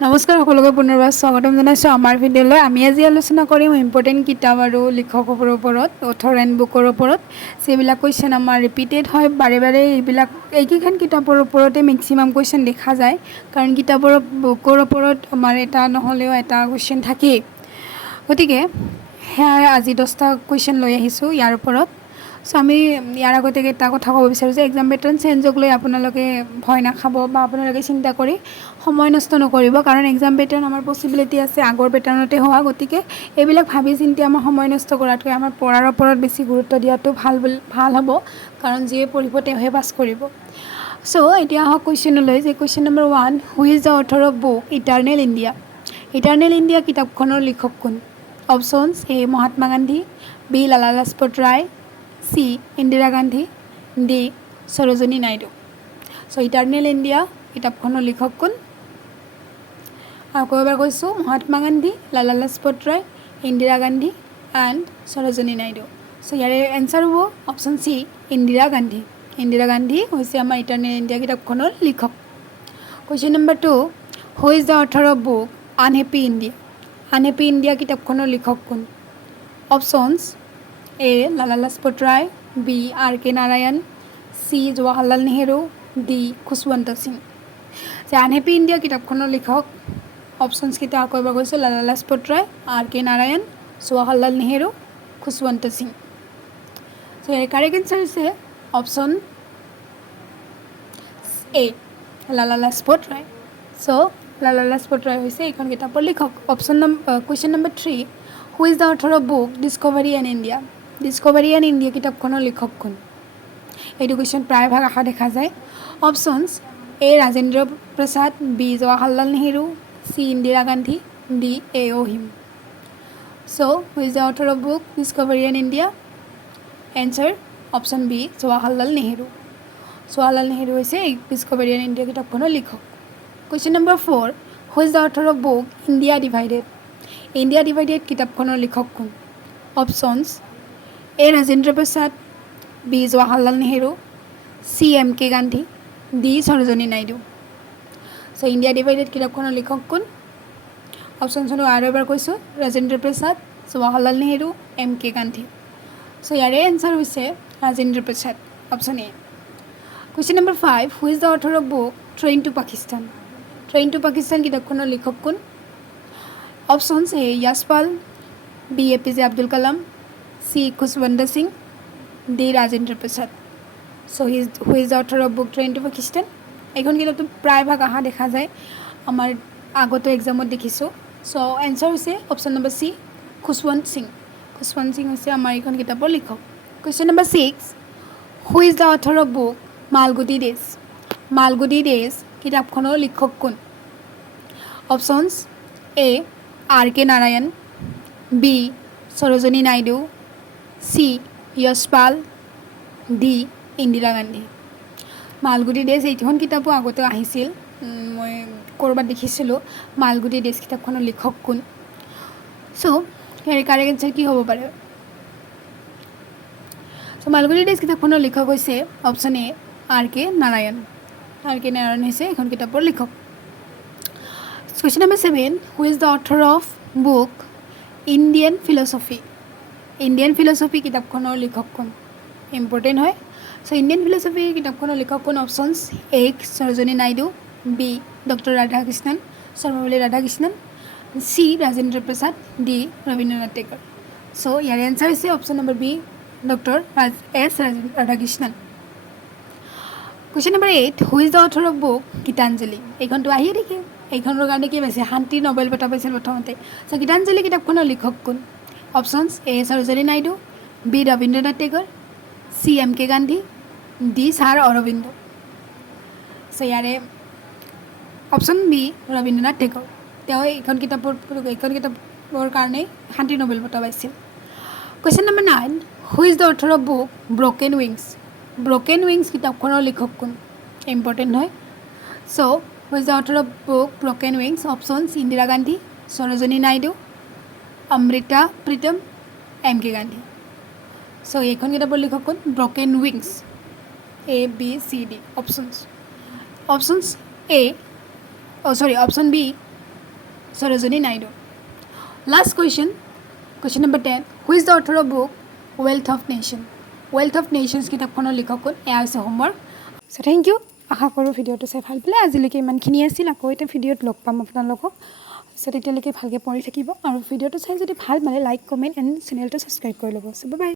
নমস্কাৰ সকলোকে পুনৰবাৰ স্বাগতম জনাইছোঁ আমাৰ ভিডিঅ'লৈ। আমি আজি আলোচনা কৰিম ইম্পৰ্টেণ্ট কিতাপ আৰু লিখকৰ ওপৰত, অথৰ এণ্ড বুকৰ ওপৰত। যিবিলাক কুৱেশ্যন আমাৰ ৰিপিটেড হয় বাৰে বাৰে, এইবিলাক এইকেইখন কিতাপৰ ওপৰতে মেক্সিমাম কুৱেশ্যন দেখা যায়, কাৰণ কিতাপৰ বুকৰ ওপৰত আমাৰ এটা নহ'লেও এটা কুৱেশ্যন থাকেই। গতিকে সেয়াই আজি 10টা কুৱেশ্যন লৈ আহিছোঁ ইয়াৰ ওপৰত। চ' আমি ইয়াৰ আগতে এটা কথা ক'ব বিচাৰোঁ যে এক্সাম পেটাৰ্ণ চেঞ্জক লৈ আপোনালোকে ভয় নাখাব বা আপোনালোকে চিন্তা কৰি সময় নষ্ট নকৰিব, কাৰণ এক্সাম পেটাৰ্ণ আমাৰ পচিবিলিটি আছে আগৰ পেটাৰ্ণতে হোৱা। গতিকে এইবিলাক ভাবি চিন্তি আমাৰ সময় নষ্ট কৰাতকৈ আমাৰ পঢ়াৰ ওপৰত বেছি গুৰুত্ব দিয়াটো ভাল হ'ব, কাৰণ যিয়ে পঢ়িব তেওঁহে পাছ কৰিব। চ' এতিয়া আহক কুৱেশ্যনলৈ, যে question number 1, who is the author of book eternal India? Eternal India কিতাপখনৰ লিখক কোন? অপশ্যনছ: এ Mahatma Gandhi, B Lala Lajpat Rai, C Indira Gandhi, D Sarojini Naidu. চ' ইটাৰনেল ইণ্ডিয়া কিতাপখনৰ লিখক কোন? আকৌ এবাৰ কৈছোঁ, মহাত্মা গান্ধী, লালা লাজপত ৰায়, ইন্দিৰা গান্ধী এণ্ড সৰোজিনী নাইডু। চ' ইয়াৰে এনচাৰ হ'ব অপশ্যন চি, ইন্দিৰা গান্ধী। ইন্দিৰা গান্ধী হৈছে আমাৰ ইটাৰনেল ইণ্ডিয়া কিতাপখনৰ লিখক। Question number 2, who is the author of book unhappy India? Unhappy India কিতাপখনৰ লিখক কোন? অপশ্যনছ: এ Lala Lajpat Rai, B R K Narayan, C Jawaharlal Nehru, D Khushwant Singh. যে আনহেপী ইণ্ডিয়া কিতাপখনৰ লিখক অপশ্যনছকেইটা আকৌ এবাৰ কৈছোঁ, লালা লাজপত ৰায়, আৰ কে নাৰায়ণ, জৱাহৰলাল নেহেৰু, খুশৱন্ত সিং। চ' ইয়াৰ কাৰেক্ট এনচাৰ হৈছে অপশ্যন এ, লালা লাজপত ৰায়। চ' লালা লাজপত ৰায় হৈছে এইখন কিতাপৰ লিখক। Question number 3, who is the author of book discovery and India? Discovery and India কিতাপখনৰ লিখক কোন? এইটো কুৱেশ্যন প্ৰায়ভাগ আশা দেখা যায়। Options: A Rajendra Prasad, B Jawaharlal Nehru, C Indira Gandhi, D A অহিম। So' who is the author of book discovery and India? Answer option B, Jawaharlal Nehru. Jawaharlal Nehru হৈছে এই ডিছকভাৰী এণ্ড ইণ্ডিয়া কিতাপখনৰ লিখক। Question number 4, who is the author of book India divided? India divided কিতাপখনৰ লিখক কোন? Options: A Rajendra Prasad, B Jawaharlal Nehru, C M K Gandhi, D Sarojini Naidu. So' India divided কিতাপখনৰ লিখক কোন? অপশ্যনছটো আৰু এবাৰ কৈছোঁ, Rajendra Prasad, Jawaharlal Nehru, M K Gandhi. So' ইয়াৰে এনচাৰ হৈছে Rajendra Prasad, option A. Question number 5, who is the author of book train to Pakistan? Train to Pakistan কিতাপখনৰ লিখক কোন? Options: A Yashpal, B A P J Abdul Kalam, C Khushwant Singh, D Rajendra Prasad. চ' who is the author of book train to Pakistan? এইখন কিতাপটো প্ৰায়ভাগ অহা দেখা যায়, আমাৰ আগতো এক্সামত দেখিছোঁ। চ' এনচাৰ হৈছে option number C, Khushwant Singh. Khushwant Singh হৈছে আমাৰ এইখন কিতাপৰ লিখক। Question number 6, who is the author of book Malgudi days? Malgudi days কিতাপখনৰ লিখক কোন? Options: A R K Narayan, B Sarojini Naidu, C Yashpal, D Indira Gandhi. Malgudi days এইখন কিতাপো আগতে আহিছিল, মই ক'ৰবাত দেখিছিলোঁ। মালগুডি ডেজ কিতাপখনৰ লিখক কোন? চ' ইয়াৰ কাৰেক্ট এনচাৰ কি হ'ব পাৰে? চ' মালগুডি ডেজ কিতাপখনৰ লিখক হৈছে option A, R K Narayan. R K Narayan হৈছে এইখন কিতাপৰ লিখক। Question number 7, who is the author of book Indian philosophy? Indian philosophy কিতাপখনৰ লিখক কোন? ইম্পৰ্টেণ্ট হয়। চ' ইণ্ডিয়ান ফিলচফি কিতাপখনৰ লিখক কোন? Options: A Sarojini Naidu, B doctor Radhakrishnan, Sarvepalli Radhakrishnan, C Rajendra Prasad, D Rabindranath Tagore. So' ইয়াৰ এনচাৰ হৈছে option number B, doctor S Radhakrishnan. Question number 8, who is the author of book Gitanjali? এইখনটো আহিয়ে থাকে, এইখনৰ কাৰণে কি পাইছে? শান্তি নবেল বঁটা পাইছিল প্ৰথমতে। চ' গীতাঞ্জলি কিতাপখনৰ লিখক কোন? Options: A Sarojini Naidu, B Rabindranath Tagore, C M K Gandhi, D sir Aurobindo. So' ইয়াৰে অপশ্যন বি, ৰবীন্দ্ৰনাথ টেগৰ। তেওঁ এইখন কিতাপৰ কাৰণেই শান্তি নবেল বঁটা পাইছিল। Question number 9, who is the author of book broken wings? Broken wings কিতাপখনৰ লিখক কোন? ইম্পৰ্টেণ্ট হয়। So' who is the author of book broken wings? Options: Indira Gandhi, Sarojini Naidu, Amrita Pritam, M K Gandhi. So' এইখন কিতাপৰ লিখক কোন? Broken wings. A B C D options. Options A, option B Sarojini Naidu. Last question number 10, who is the author of book wealth of nation. Wealth of nations কিতাপখনৰ লিখক কোন? এয়া হৈছে homework. চ' thank U. আশা কৰোঁ ভিডিঅ'টো চাই ভাল পালে। আজিলৈকে ইমানখিনি আছিল। আকৌ এটা ভিডিঅ'ত লগ পাম আপোনালোকক। চ' তেতিয়ালৈকে ভালকৈ পঢ়ি থাকিব আৰু ভিডিঅ'টো চাই যদি ভাল পালে লাইক কমেণ্ট এণ্ড চেনেলটো ছাবস্ক্ৰাইব কৰি ল'ব। চ' বাই বাই।